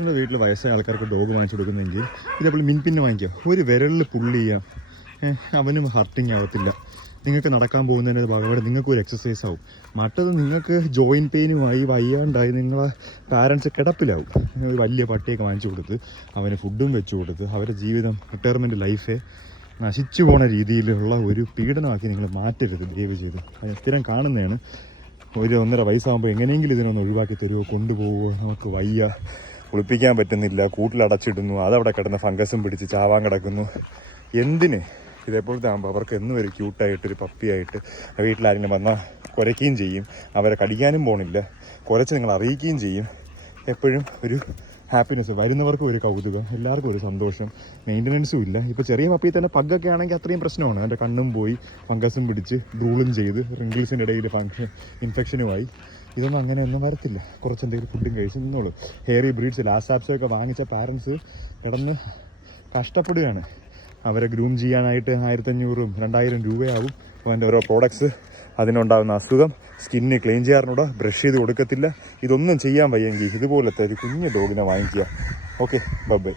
നിങ്ങളുടെ വീട്ടിൽ വയസ്സായ ആൾക്കാർക്ക് ഡോഗ് വാങ്ങിച്ചു കൊടുക്കുന്നെങ്കിൽ ഇതേപോലെ മിൻപിന്ന് വാങ്ങിക്കുക. ഒരു വിരലിൽ പുള്ളി ചെയ്യാം, അവനും ഹർട്ടിങ് ആവത്തില്ല. നിങ്ങൾക്ക് നടക്കാൻ പോകുന്നതിൻ്റെ ഭാഗമായിട്ട് നിങ്ങൾക്ക് ഒരു എക്സസൈസ് ആവും. മറ്റത് നിങ്ങൾക്ക് ജോയിൻറ്റ് പെയിനുമായി വയ്യാണ്ടായി നിങ്ങളെ പാരൻസ് കിടപ്പിലാവും. ഒരു വലിയ പട്ടിയൊക്കെ വാങ്ങിച്ചു കൊടുത്ത് അവന് ഫുഡും വെച്ച് കൊടുത്ത് അവരുടെ ജീവിതം റിട്ടയർമെൻറ്റ് ലൈഫെ നശിച്ചു പോണ രീതിയിലുള്ള ഒരു പീഡനമാക്കി നിങ്ങൾ മാറ്റരുത് ദയവ് ചെയ്ത്. അത് സ്ഥിരം കാണുന്നതാണ്. 1-1.5 വയസ്സാകുമ്പോൾ എങ്ങനെയെങ്കിലും ഇതിനൊന്ന് ഒഴിവാക്കി തരുമോ, കൊണ്ടുപോകുമോ, നമുക്ക് വയ്യ, കുളിപ്പിക്കാൻ പറ്റുന്നില്ല, കൂട്ടിലടച്ചിടുന്നു, അതവിടെ കിടന്ന് ഫംഗസും പിടിച്ച് ചാവാൻ കിടക്കുന്നു. എന്തിന്? ഇതേപോലത്തെ ആകുമ്പോൾ അവർക്ക് എന്നും ഒരു ക്യൂട്ടായിട്ടൊരു പപ്പിയായിട്ട് വീട്ടിലാരെങ്കിലും വന്നാൽ കുരയ്ക്കുകയും ചെയ്യും, അവരെ കടിക്കാനും പോണില്ല, കുരച്ച് നിങ്ങൾ അറിയിക്കുകയും ചെയ്യും. എപ്പോഴും ഒരു ഹാപ്പിനെസ്, വരുന്നവർക്കും ഒരു കൗതുകം, എല്ലാവർക്കും ഒരു സന്തോഷം, മെയിൻ്റനൻസും ഇല്ല. ഇപ്പോൾ ചെറിയ പപ്പിയിൽ തന്നെ പഗ്ഗൊക്കെ ആണെങ്കിൽ അത്രയും പ്രശ്നമാണ്. എൻ്റെ കണ്ണും പോയി ഫംഗസും പിടിച്ച് ഡ്രൂളും ചെയ്ത് റിങ്കിൾസിൻ്റെ ഇടയിൽ ഇൻഫെക്ഷനുമായി. ഇതൊന്നും അങ്ങനെയൊന്നും വരത്തില്ല. കുറച്ചെന്തെങ്കിലും ഫുഡും കഴിച്ച് നിന്നോളൂ. ഹെയറി ബ്രീഡ്സ് ലാസാപ്സൊക്കെ വാങ്ങിച്ച പാരൻസ് കിടന്ന് കഷ്ടപ്പെടുകയാണ്. അവരെ ഗ്രൂം ചെയ്യാനായിട്ട് 1500-2000 രൂപയാവും. അപ്പോൾ അതിൻ്റെ ഓരോ പ്രോഡക്ട്സ്, അതിനുണ്ടാകുന്ന അസുഖം, സ്കിന്ന് ക്ലീൻ ചെയ്യാറിനൂടെ, ബ്രഷ് ചെയ്ത് കൊടുക്കത്തില്ല. ഇതൊന്നും ചെയ്യാൻ വയ്യെങ്കിൽ ഇതുപോലത്തെ ഒരു കുഞ്ഞു ഡോഗിനെ വാങ്ങിക്കുക. Okay, by.